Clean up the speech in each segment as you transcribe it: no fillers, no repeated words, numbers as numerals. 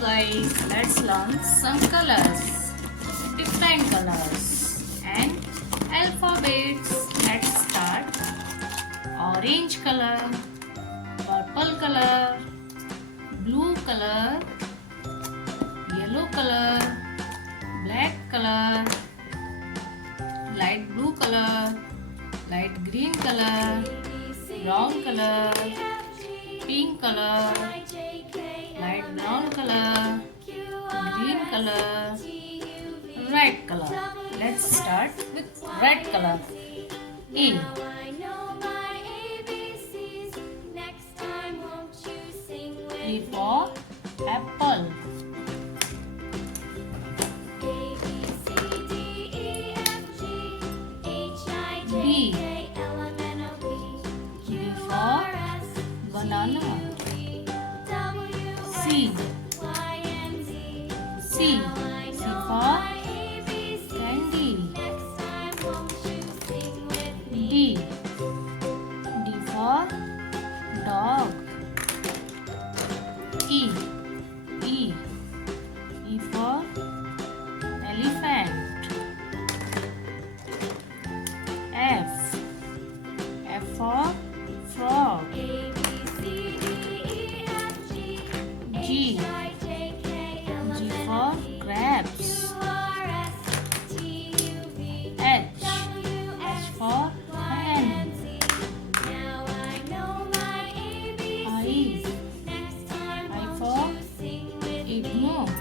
guys, let's learn some colors, different colors and alphabets. Let's start. Orange color, purple color, blue color, yellow color, black color, light blue color, light green color, brown color, pink color, light brown color, green color, red color. Let's start with red color. A. A for apple. B. B for banana. C. C. C for candy. D. D for dog. E. E. E for elephant. F. F for frog. G. G for grapes. H. H for hen. I. I for ignore.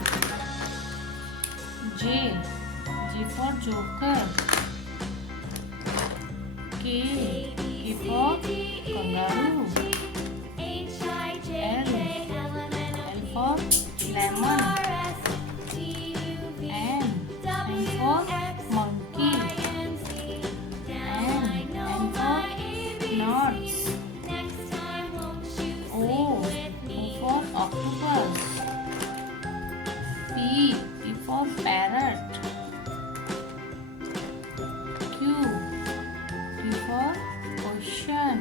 J. J for joker. K. K for kangaroo. L. L for lemon. M. M for monkey. N for nuts. O. O for octopus. P. P for parrot. Q. Q for question.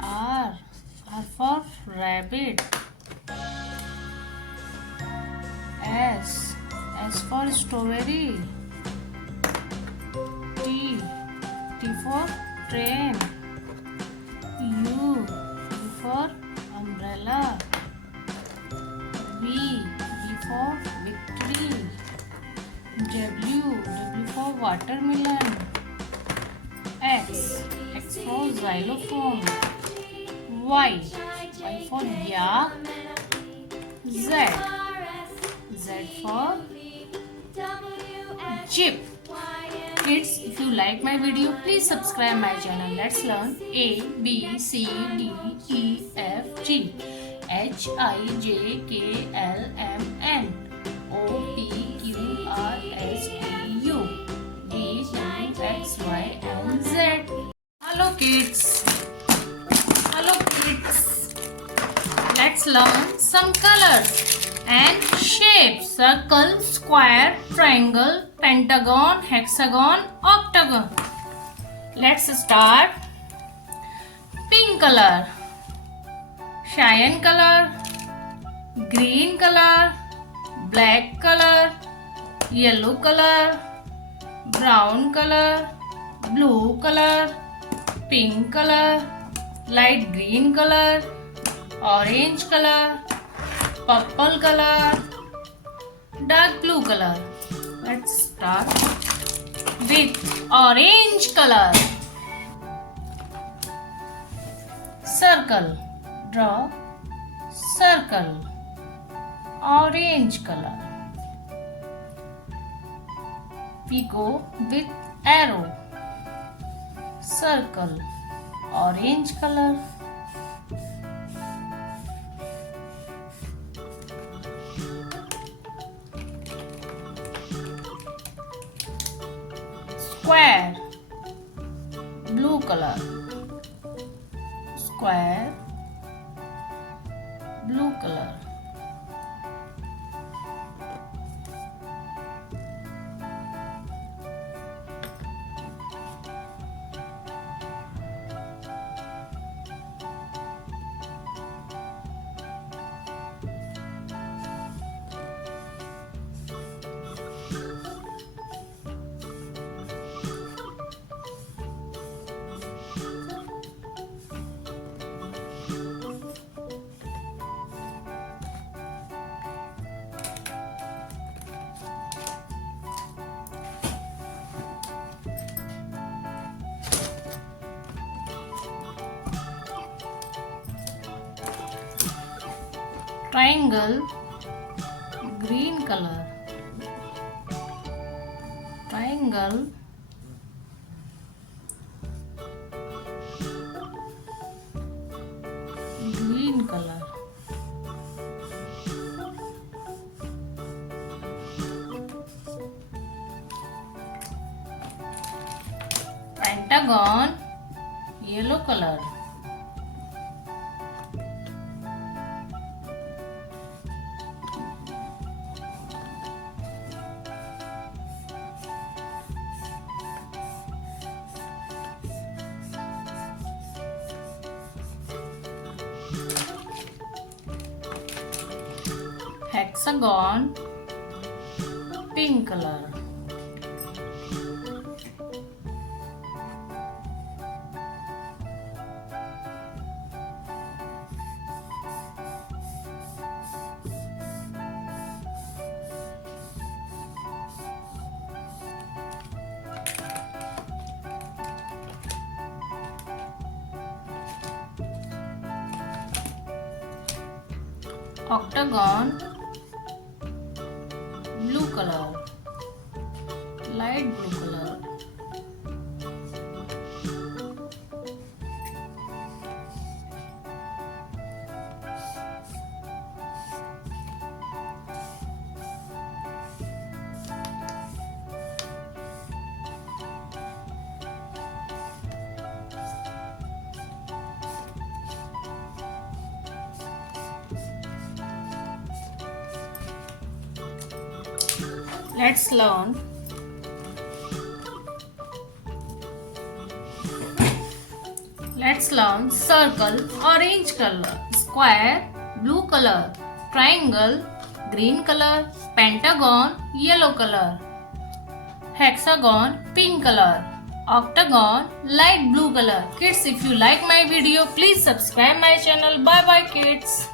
R. R for rabbit. S. S for strawberry. T. T for train. U. U for umbrella. V. V for victory. W. W for watermelon. X. X for xylophone. Y. Y for yak. Z. Z for jeep. Kids, if you like my video, please subscribe my channel. Let's learn A, B, C, D, E, F, G, H, I, J, K, L, M, N, O, P, Q, R, S, T, U, V, W, X, Y, and Z. Hello kids. Hello kids. Let's learn some colors and shapes: circle, square, triangle, pentagon, hexagon, octagon. Let's start. Pink color, cyan color, green color, black color, yellow color, brown color, blue color, pink color, light green color, orange color, purple color, dark blue color. Let's start with orange color. Circle. Draw circle. Orange color. We go with arrow. Circle. Orange color. Square, blue color. Square, blue color. triangle, green color, triangle, green color, pentagon, yellow color, hexagon, pink color, octagon, blue color, light blue color, let's learn circle, orange color, square, blue color, triangle, green color, pentagon, yellow color, hexagon, pink color, octagon, light blue color. Kids, if you like my video, please subscribe my channel. Bye bye kids.